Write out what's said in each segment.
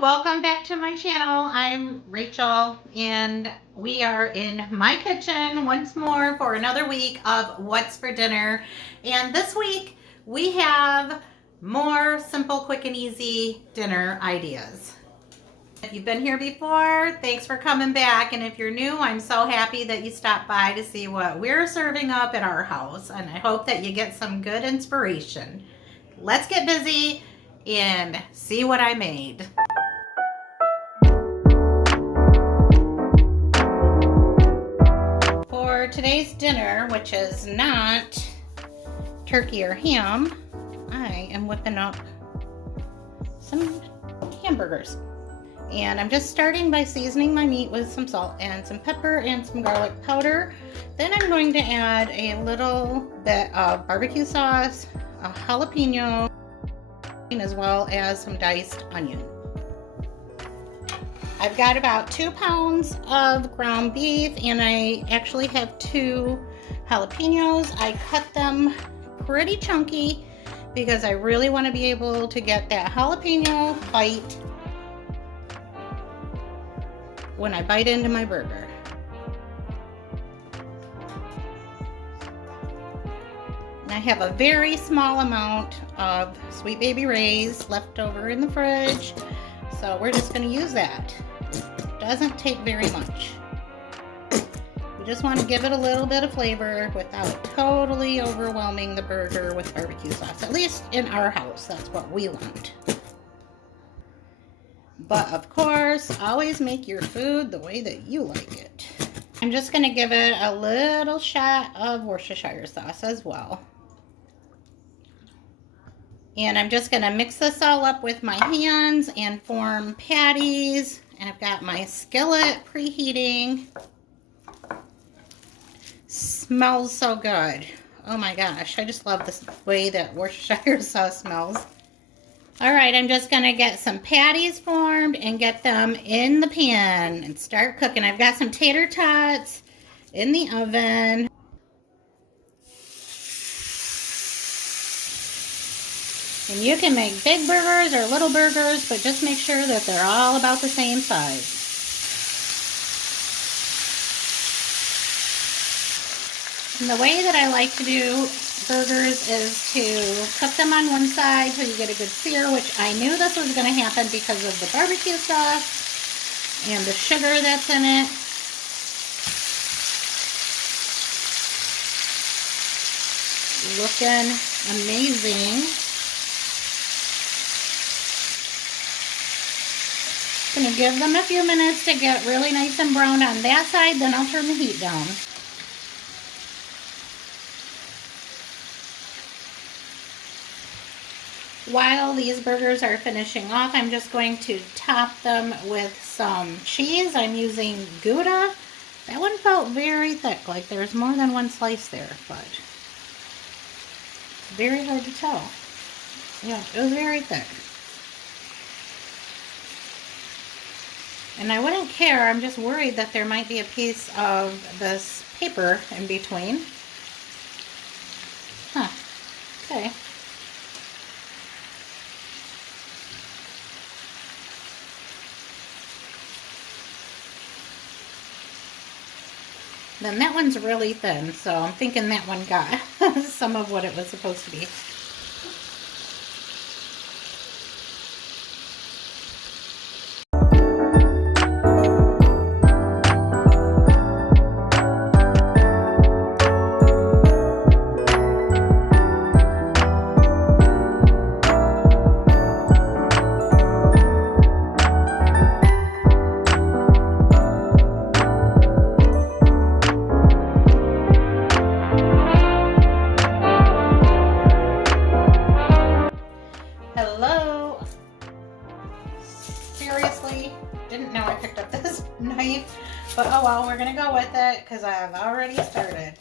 welcome back to my channel. I'm Rachel and we are in my kitchen once more for another week of What's for Dinner. And this week we have more simple, quick and easy dinner ideas. If you've been here before, thanks for coming back. And if you're new, I'm so happy that you stopped by to see what we're serving up at our house. And I hope that you get some good inspiration. Let's get busy and see what I made. For today's dinner, which is not turkey or ham, I am whipping up some hamburgers. And I'm just starting by seasoning my meat with some salt and some pepper and some garlic powder. Then I'm going to add a little bit of barbecue sauce, a jalapeno, as well as some diced onion. I've got about 2 pounds of ground beef, and I actually have 2 jalapenos. I cut them pretty chunky because I really want to be able to get that jalapeno bite when I bite into my burger. And I have a very small amount of Sweet Baby Ray's left over in the fridge, so we're just going to use that. It doesn't take very much. We just want to give it a little bit of flavor without totally overwhelming the burger with barbecue sauce. At least in our house, that's what we want. But of course, always make your food the way that you like it. I'm just going to give it a little shot of Worcestershire sauce as well. And I'm just going to mix this all up with my hands and form patties. And I've got my skillet preheating. Smells so good. Oh my gosh, I just love the way that Worcestershire sauce smells. Alright, I'm just going to get some patties formed and get them in the pan and start cooking. I've got some tater tots in the oven. And you can make big burgers or little burgers, but just make sure that they're all about the same size. And the way that I like to do burgers is to cook them on one side till you get a good sear, which I knew this was going to happen because of the barbecue sauce and the sugar that's in it. Looking amazing. Going to give them a few minutes to get really nice and brown on that side, then I'll turn the heat down. While these burgers are finishing off, I'm just going to top them with some cheese. I'm using Gouda. That one felt very thick, like there's more than one slice there, but it's very hard to tell. Yeah, it was very thick. And I wouldn't care, I'm just worried that there might be a piece of this paper in between. Huh, okay. Then that one's really thin, so I'm thinking that one got some of what it was supposed to be. Seriously, didn't know I picked up this knife, but oh well, we're gonna go with it because I've already started.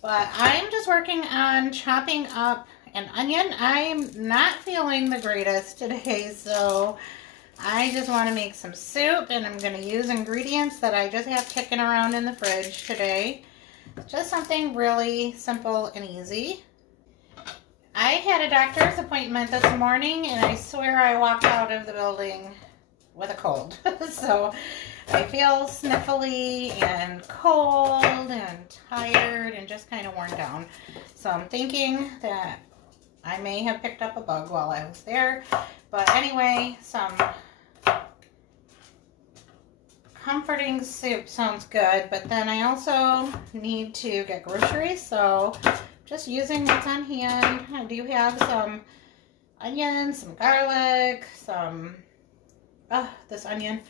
But I'm just working on chopping up an onion. I'm not feeling the greatest today, so I just want to make some soup, and I'm going to use ingredients that I just have kicking around in the fridge today. Just something really simple and easy. I had a doctor's appointment this morning, and I swear I walked out of the building with a cold. So I feel sniffly and cold and tired and just kind of worn down. So I'm thinking that I may have picked up a bug while I was there. But anyway, some comforting soup sounds good, but then I also need to get groceries, so just using what's on hand. I do have some onions, some garlic, some, this onion,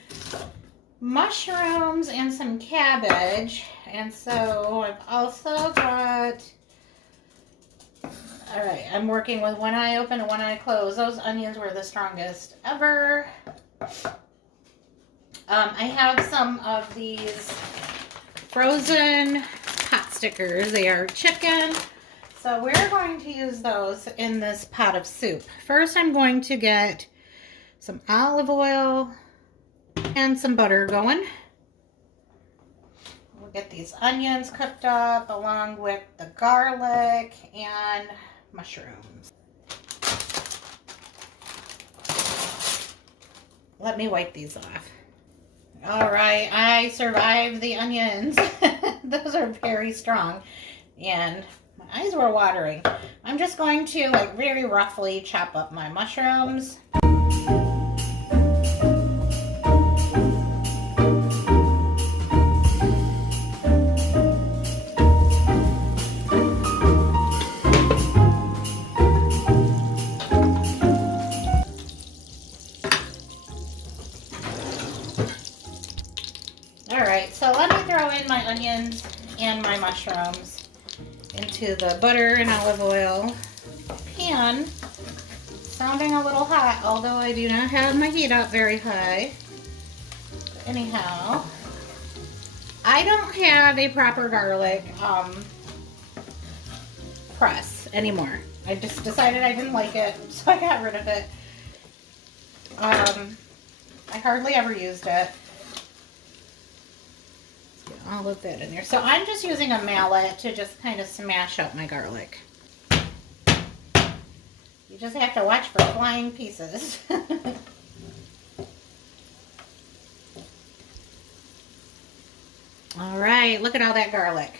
mushrooms, and some cabbage. And so I've also got, all right, I'm working with one eye open and one eye closed. Those onions were the strongest ever. I have some of these frozen pot stickers. They are chicken. So we're going to use those in this pot of soup. First, I'm going to get some olive oil and some butter going. We'll get these onions cooked up along with the garlic and mushrooms. Let me wipe these off. All right, I survived the onions. Those are very strong and my eyes were watering. I'm just going to like very roughly chop up my mushrooms. Alright, so let me throw in my onions and my mushrooms into the butter and olive oil pan. Sounding a little hot, although I do not have my heat up very high. But anyhow, I don't have a proper garlic press anymore. I just decided I didn't like it, so I got rid of it. I hardly ever used it. All of that in there. So I'm just using a mallet to just kind of smash up my garlic. You just have to watch for flying pieces. All right, look at all that garlic.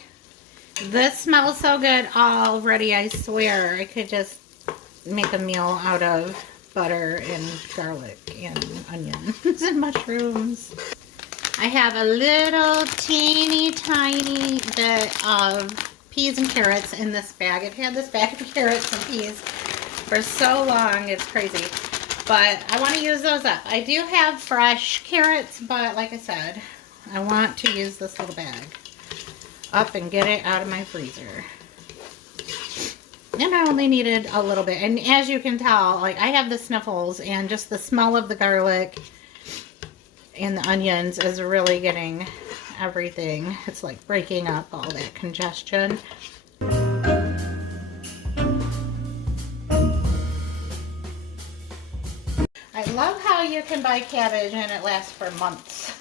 This smells so good already, I swear. I could just make a meal out of butter and garlic and onions and mushrooms. I have a little teeny tiny bit of peas and carrots in this bag. I've had this bag of carrots and peas for so long, it's crazy. But I want to use those up. I do have fresh carrots, but like I said, I want to use this little bag up and get it out of my freezer. And I only needed a little bit. And as you can tell, like I have the sniffles and just the smell of the garlic and the onions is really getting everything. It's like breaking up all that congestion. I love how you can buy cabbage and it lasts for months.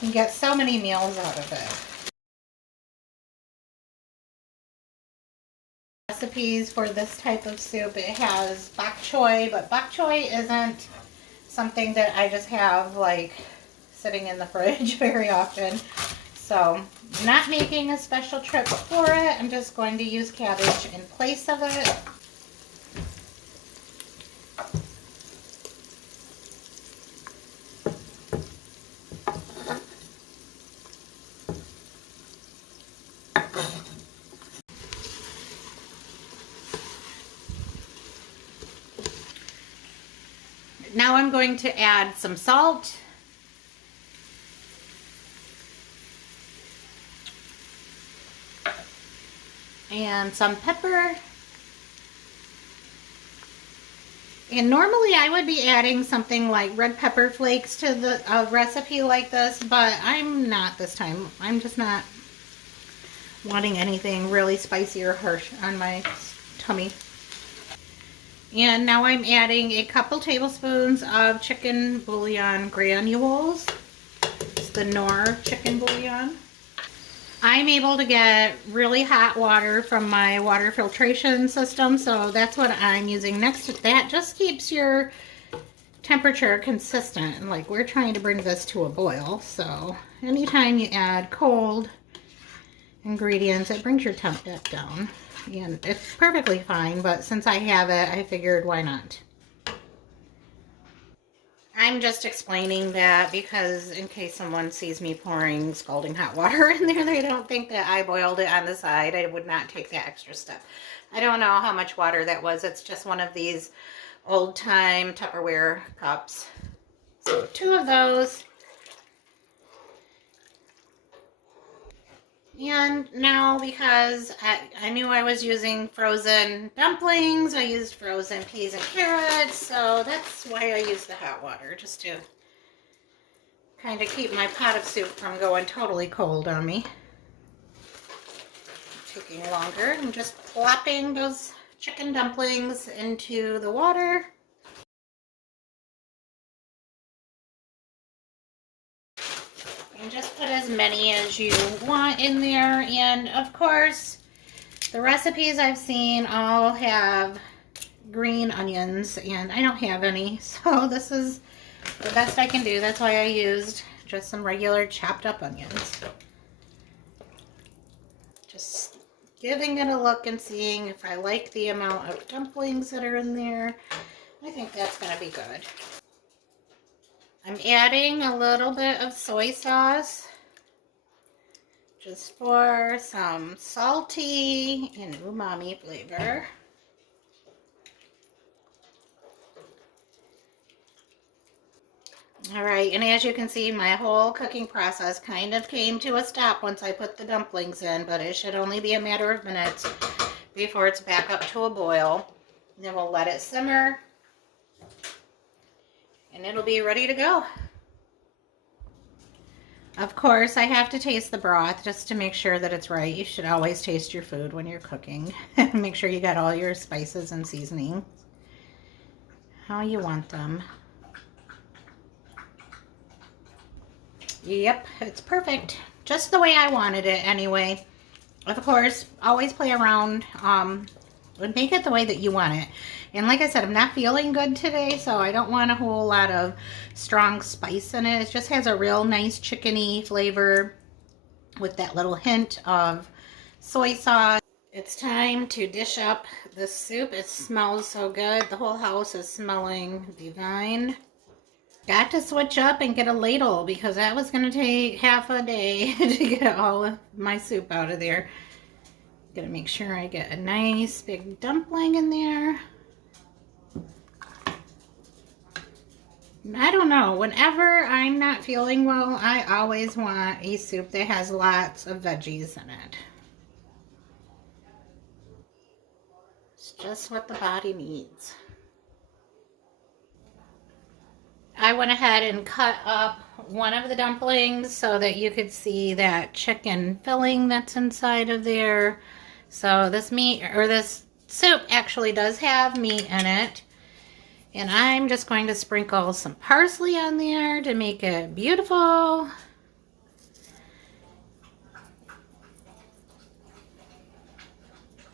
You get so many meals out of it. Recipes for this type of soup, it has bok choy, but bok choy isn't something that I just have like sitting in the fridge very often. So I'm not making a special trip for it. I'm just going to use cabbage in place of it. Now I'm going to add some salt. And some pepper. And normally I would be adding something like red pepper flakes to the recipe like this, but I'm not this time. I'm just not wanting anything really spicy or harsh on my tummy. And now I'm adding a couple tablespoons of chicken bouillon granules. It's the Knorr chicken bouillon. I'm able to get really hot water from my water filtration system, so that's what I'm using next to that. Just keeps your temperature consistent. And like we're trying to bring this to a boil, so anytime you add cold ingredients, it brings your temp back down. And it's perfectly fine, but since I have it, I figured why not. I'm just explaining that because in case someone sees me pouring scalding hot water in there, they don't think that I boiled it on the side. I would not take that extra step. I don't know how much water that was. It's just one of these old-time Tupperware cups. So 2 of those. And now, because I knew I was using frozen dumplings, I used frozen peas and carrots, so that's why I use the hot water, just to kind of keep my pot of soup from going totally cold on me. Taking longer. I'm just plopping those chicken dumplings into the water. And just put as many as you want in there. And of course, the recipes I've seen all have green onions, and I don't have any. So this is the best I can do. That's why I used just some regular chopped up onions. Just giving it a look and seeing if I like the amount of dumplings that are in there. I think that's going to be good. I'm adding a little bit of soy sauce just for some salty and umami flavor. All right, and as you can see, my whole cooking process kind of came to a stop once I put the dumplings in, but it should only be a matter of minutes before it's back up to a boil. Then we'll let it simmer, and it'll be ready to go. Of course, I have to taste the broth just to make sure that it's right. You should always taste your food when you're cooking. Make sure you got all your spices and seasonings how you want them. Yep, it's perfect. Just the way I wanted it anyway. Of course, always play around and make it the way that you want it. And like I said, I'm not feeling good today, so I don't want a whole lot of strong spice in it. It just has a real nice chickeny flavor with that little hint of soy sauce. It's time to dish up the soup. It smells so good. The whole house is smelling divine. Got to switch up and get a ladle because that was going to take half a day to get all of my soup out of there. Gotta make sure I get a nice big dumpling in there. I don't know, whenever I'm not feeling well, I always want a soup that has lots of veggies in it. It's just what the body needs. I went ahead and cut up one of the dumplings so that you could see that chicken filling that's inside of there. So this meat, or this soup, actually does have meat in it. And I'm just going to sprinkle some parsley on there to make it beautiful.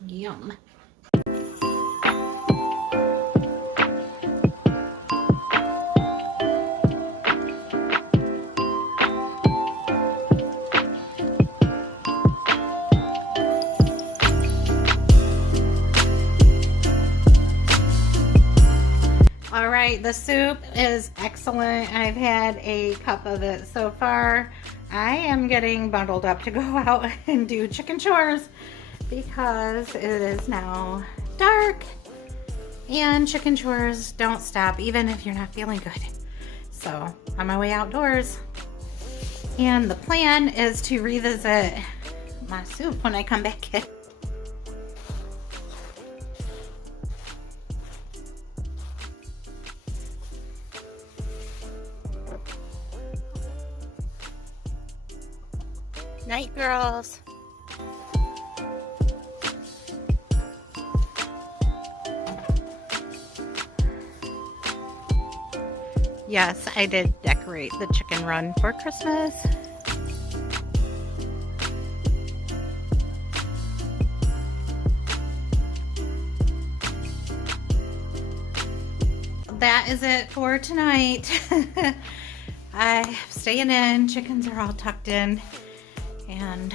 Yum. All right, the soup is excellent. I've had a cup of it so far. I am getting bundled up to go out and do chicken chores because it is now dark and chicken chores don't stop even if you're not feeling good. So on my way outdoors, and the plan is to revisit my soup when I come back in. Night, girls. Yes, I did decorate the chicken run for Christmas. that is it for tonight. I'm staying in. Chickens are all tucked in. And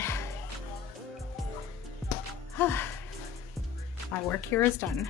my work here is done.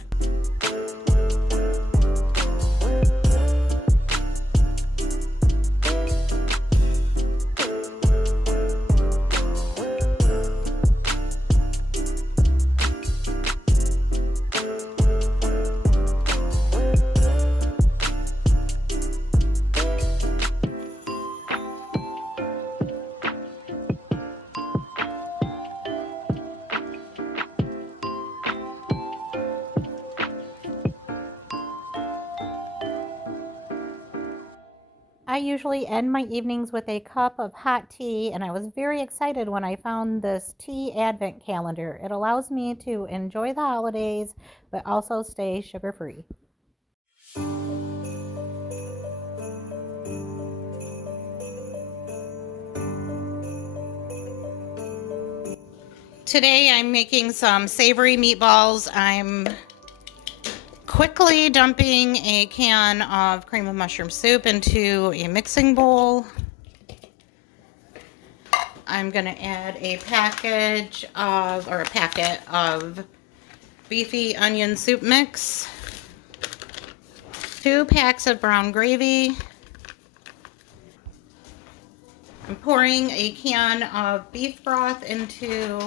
I usually end my evenings with a cup of hot tea, and I was very excited when I found this tea advent calendar. It allows me to enjoy the holidays, but also stay sugar-free. Today I'm making some savory meatballs. I'm quickly dumping a can of cream of mushroom soup into a mixing bowl. I'm going to add a packet of beefy onion soup mix, 2 packs of brown gravy. I'm pouring a can of beef broth into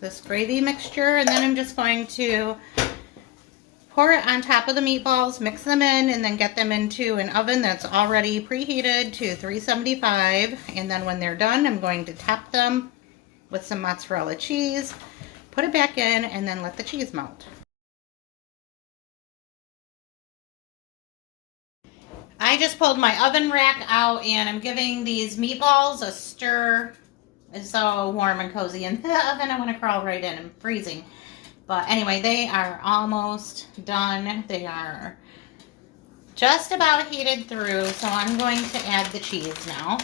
this gravy mixture, and then I'm just going to pour it on top of the meatballs, mix them in, and then get them into an oven that's already preheated to 375. And then when they're done, I'm going to top them with some mozzarella cheese, put it back in, and then let the cheese melt. I just pulled my oven rack out, and I'm giving these meatballs a stir. It's so warm and cozy in the oven. I want to crawl right in. I'm freezing. But anyway, they are almost done. They are just about heated through, so I'm going to add the cheese now.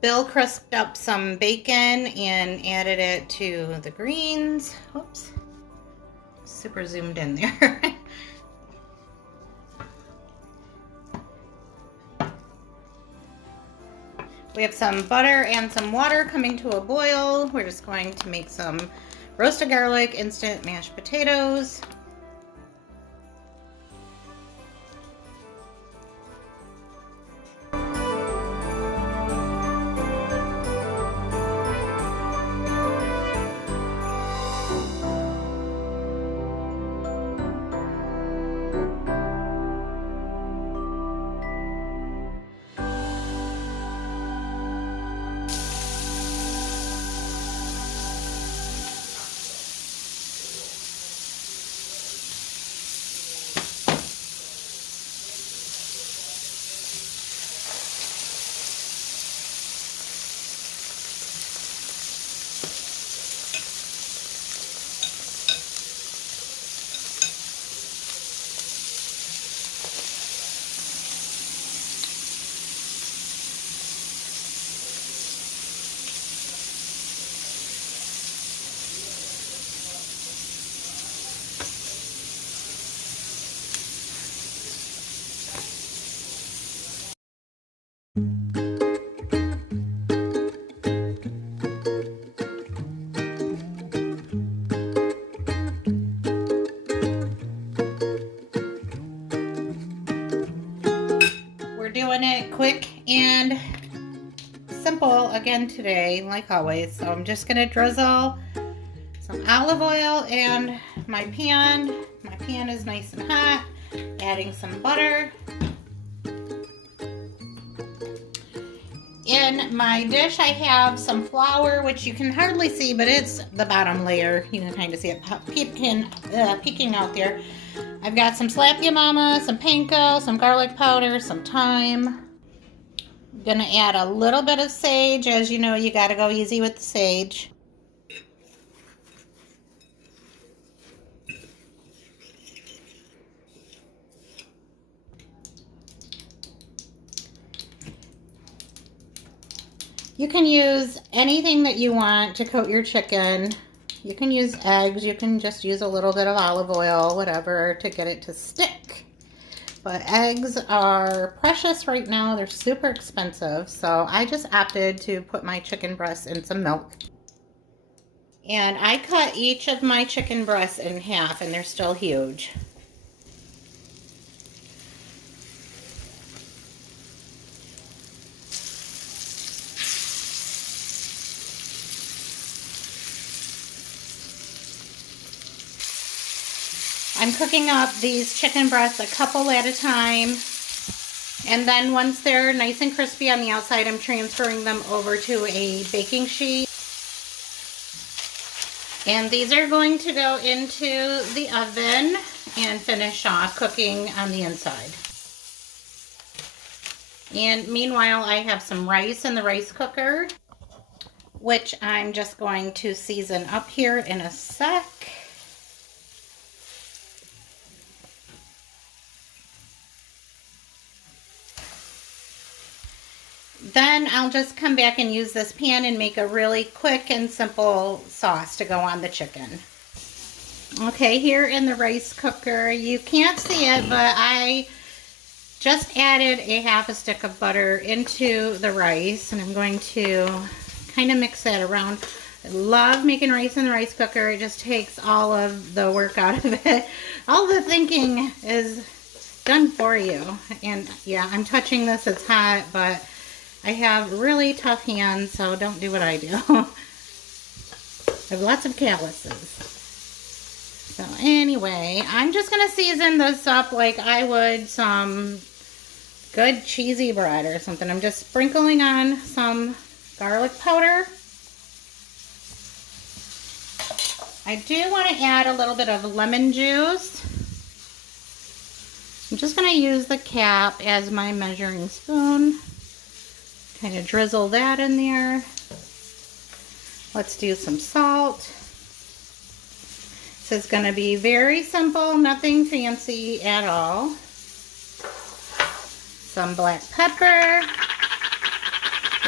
Bill crisped up some bacon and added it to the greens. Whoops. Super zoomed in there. We have some butter and some water coming to a boil. We're just going to make some roasted garlic instant mashed potatoes. Doing it quick and simple again today, like always. So I'm just gonna drizzle some olive oil and my pan. My pan is nice and hot. Adding some butter. In my dish I have some flour, which you can hardly see, but it's the bottom layer. You can kind of see it peeking out there. I've got some slap ya mama, some panko, some garlic powder, some thyme. I'm gonna add a little bit of sage. As you know, you gotta go easy with the sage. You can use anything that you want to coat your chicken. You can use eggs, you can just use a little bit of olive oil, whatever, to get it to stick. But eggs are precious right now. They're super expensive. So I just opted to put my chicken breasts in some milk. And I cut each of my chicken breasts in half, and they're still huge. I'm cooking up these chicken breasts a couple at a time. And then once they're nice and crispy on the outside, I'm transferring them over to a baking sheet. And these are going to go into the oven and finish off cooking on the inside. And meanwhile, I have some rice in the rice cooker, which I'm just going to season up here in a sec. Then I'll just come back and use this pan and make a really quick and simple sauce to go on the chicken. Okay, here in the rice cooker, you can't see it, but I just added a half a stick of butter into the rice, and I'm going to kind of mix that around. I love making rice in the rice cooker. It just takes all of the work out of it. All the thinking is done for you. And yeah, I'm touching this, it's hot, but I have really tough hands, so don't do what I do. I have lots of calluses. So anyway, I'm just going to season this up like I would some good cheesy bread or something. I'm just sprinkling on some garlic powder. I do want to add a little bit of lemon juice. I'm just going to use the cap as my measuring spoon. Kind of drizzle that in there. Let's do some salt. This is going to be very simple, nothing fancy at all. Some black pepper.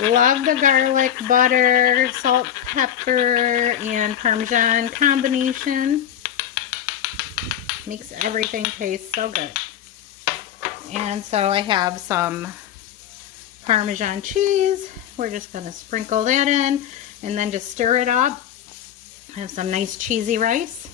Love the garlic, butter, salt, pepper, and Parmesan combination. Makes everything taste so good. And so I have some Parmesan cheese. We're just going to sprinkle that in and then just stir it up. Have some nice cheesy rice.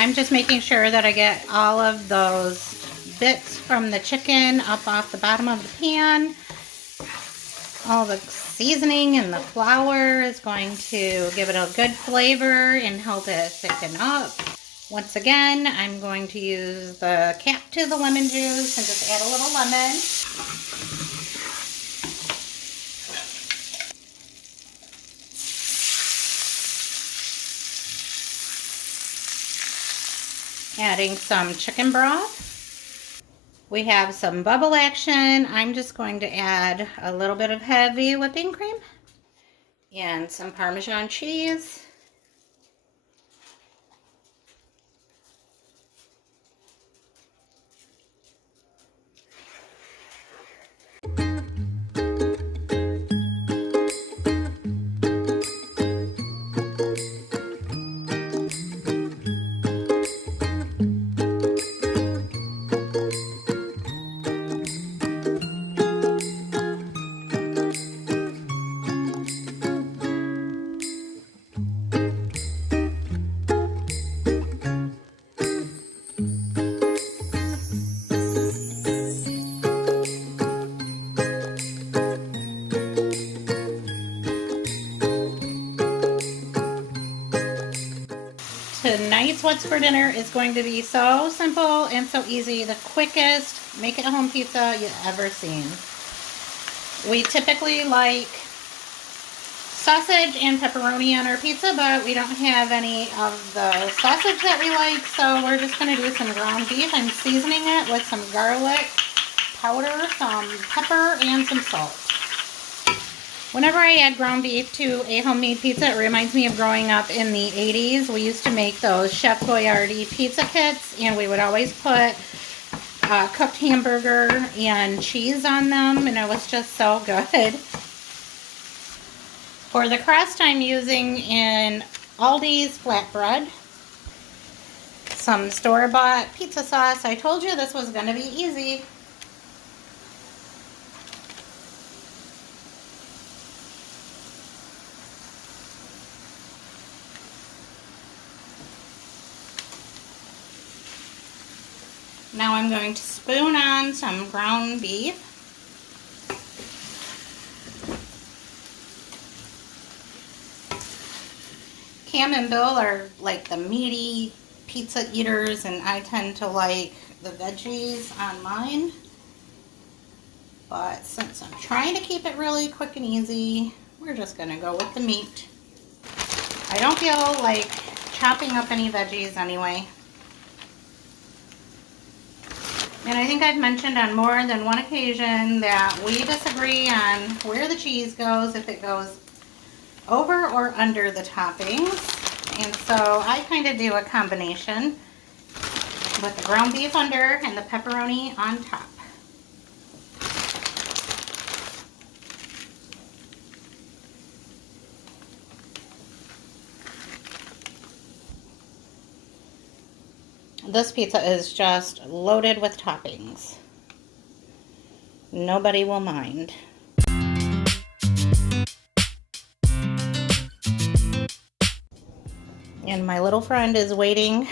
I'm just making sure that I get all of those bits from the chicken up off the bottom of the pan. All the seasoning and the flour is going to give it a good flavor and help it thicken up. Once again, I'm going to use the cap to the lemon juice and just add a little lemon. Adding some chicken broth. We have some bubble action. I'm just going to add a little bit of heavy whipping cream and some Parmesan cheese. Tonight's What's for Dinner is going to be so simple and so easy. The quickest make-it-home pizza you've ever seen. We typically like sausage and pepperoni on our pizza, but we don't have any of the sausage that we like, so we're just going to do some ground beef. I'm seasoning it with some garlic powder, some pepper, and some salt. Whenever I add ground beef to a homemade pizza, it reminds me of growing up in the 80s. We used to make those Chef Boyardee pizza kits, and we would always put cooked hamburger and cheese on them, and it was just so good. For the crust, I'm using an Aldi's flatbread, some store-bought pizza sauce. I told you this was going to be easy. Now I'm going to spoon on some ground beef. Cam and Bill are like the meaty pizza eaters, and I tend to like the veggies on mine. But since I'm trying to keep it really quick and easy, we're just going to go with the meat. I don't feel like chopping up any veggies anyway. And I think I've mentioned on more than one occasion that we disagree on where the cheese goes, if it goes over or under the toppings. And so I kind of do a combination with the ground beef under and the pepperoni on top. This pizza is just loaded with toppings. Nobody will mind. And my little friend is waiting.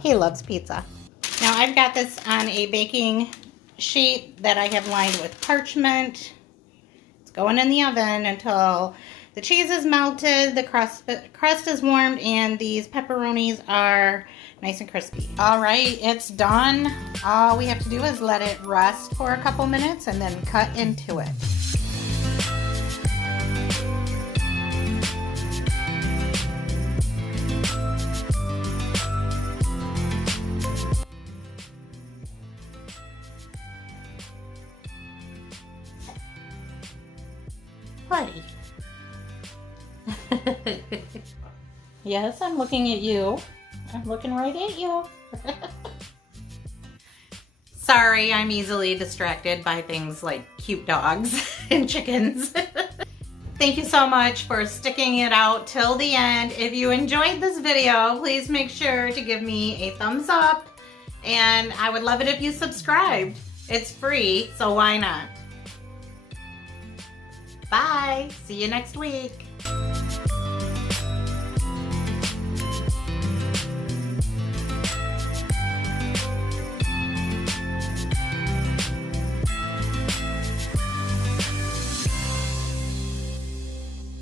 He loves pizza. Now I've got this on a baking sheet that I have lined with parchment. It's going in the oven until the cheese is melted, the crust is warmed, and these pepperonis are nice and crispy. All right, it's done. All we have to do is let it rest for a couple minutes and then cut into it. Buddy. Yes, I'm looking at you. I'm looking right at you. Sorry, I'm easily distracted by things like cute dogs and chickens. Thank you so much for sticking it out till the end. If you enjoyed this video, please make sure to give me a thumbs up, and I would love it if you subscribed. It's free, so why not? Bye. See you next week.